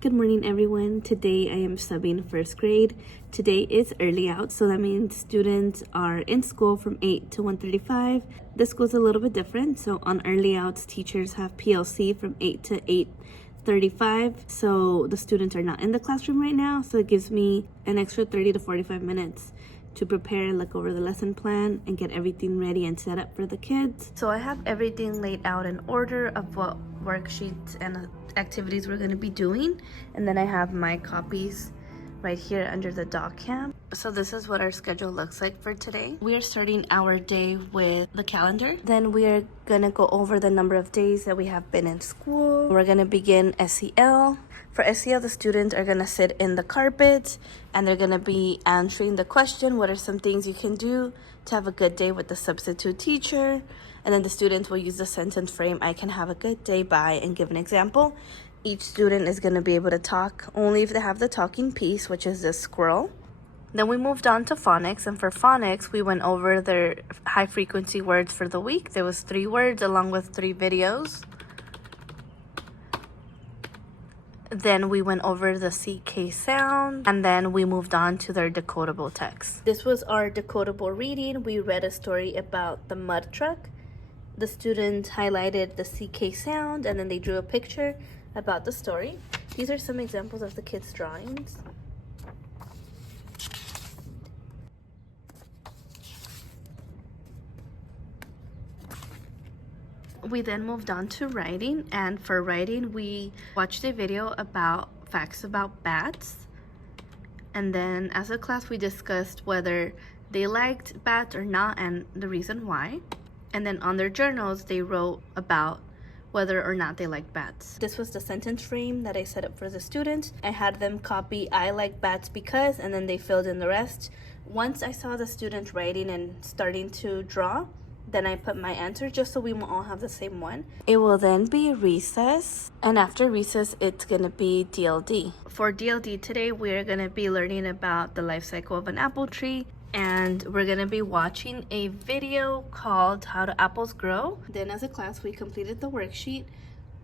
Good morning, everyone. Today I am subbing first grade. Today is early out, so that means students are in school from 8 to 1:35. This school's a little bit different. So on early outs, teachers have PLC from 8 to 8:35. So the students are not in the classroom right now. So it gives me an extra 30 to 45 minutes to prepare and look over the lesson plan and get everything ready and set up for the kids. So I have everything laid out in order of what worksheets and activities we're going to be doing, and then I have my copies right here under the doc cam. So this is what our schedule looks like for today. We are starting our day with the calendar. Then we are gonna go over the number of days that we have been in school. We're gonna begin SEL. For SEL, the students are gonna sit in the carpet and they're gonna be answering the question, what are some things you can do to have a good day with the substitute teacher? And then the students will use the sentence frame, I can have a good day by, and give an example. Each student is going to be able to talk only if they have the talking piece, which is the squirrel. Then we moved on to phonics, and for phonics, we went over their high frequency words for the week. There was 3 words along with 3 videos. Then we went over the CK sound, and then we moved on to their decodable text. This was our decodable reading. We read a story about the mud truck. The students highlighted the CK sound, and then they drew a picture about the story. These are some examples of the kids' drawings. We then moved on to writing, and for writing we watched a video about facts about bats, and then as a class we discussed whether they liked bats or not and the reason why. And then on their journals they wrote about whether or not they liked bats. This was the sentence frame that I set up for the students. I had them copy I like bats because, and then they filled in the rest. Once I saw the students writing and starting to draw, then I put my answer just so we will all have the same one. It will then be recess, and after recess it's gonna be DLD. For DLD today we're gonna be learning about the life cycle of an apple tree, and we're gonna be watching a video called How Do Apples Grow. Then as a class we completed the worksheet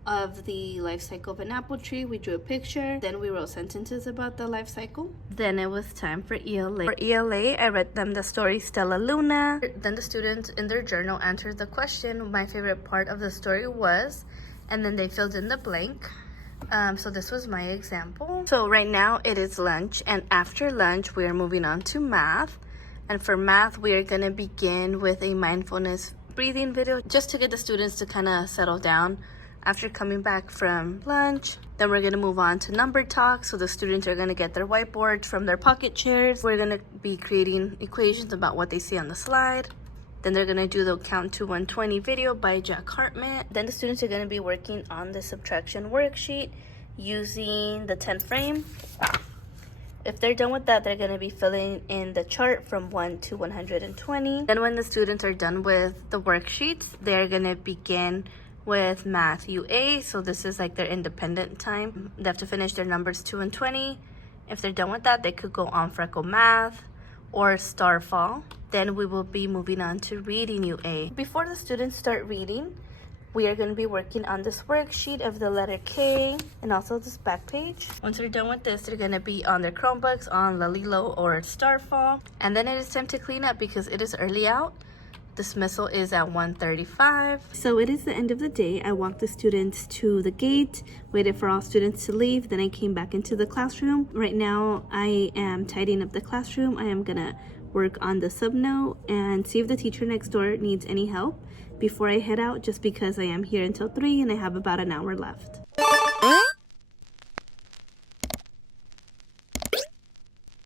of the life cycle of an apple tree. We drew a picture, then we wrote sentences about the life cycle. Then it was time for ELA. For ELA, I read them the story Stella Luna. Then the students in their journal answered the question, my favorite part of the story was, and then they filled in the blank. So this was my example. So right now it is lunch, and after lunch we are moving on to math. And for math, we are gonna begin with a mindfulness breathing video just to get the students to kind of settle down after coming back from lunch. Then we're gonna move on to number talk. So the students are gonna get their whiteboards from their pocket chairs. We're gonna be creating equations about what they see on the slide. Then they're gonna do the Count to 120 video by Jack Hartman. Then the students are gonna be working on the subtraction worksheet using the 10 frame. If they're done with that, they're going to be filling in the chart from 1 to 120. Then when the students are done with the worksheets, they're going to begin with Math UA. So this is like their independent time. They have to finish their numbers 2 and 20. If they're done with that, they could go on Freckle Math or Starfall. Then we will be moving on to Reading UA. Before the students start reading, we are going to be working on this worksheet of the letter K and also this back page. Once they're done with this, they're going to be on their Chromebooks on Lalilo or Starfall. And then it is time to clean up because it is early out. Dismissal is at 1:35. So it is the end of the day. I walked the students to the gate, waited for all students to leave, then I came back into the classroom. Right now I am tidying up the classroom. I am going to work on the subnote and see if the teacher next door needs any help before I head out, just because I am here until 3 and I have about an hour left.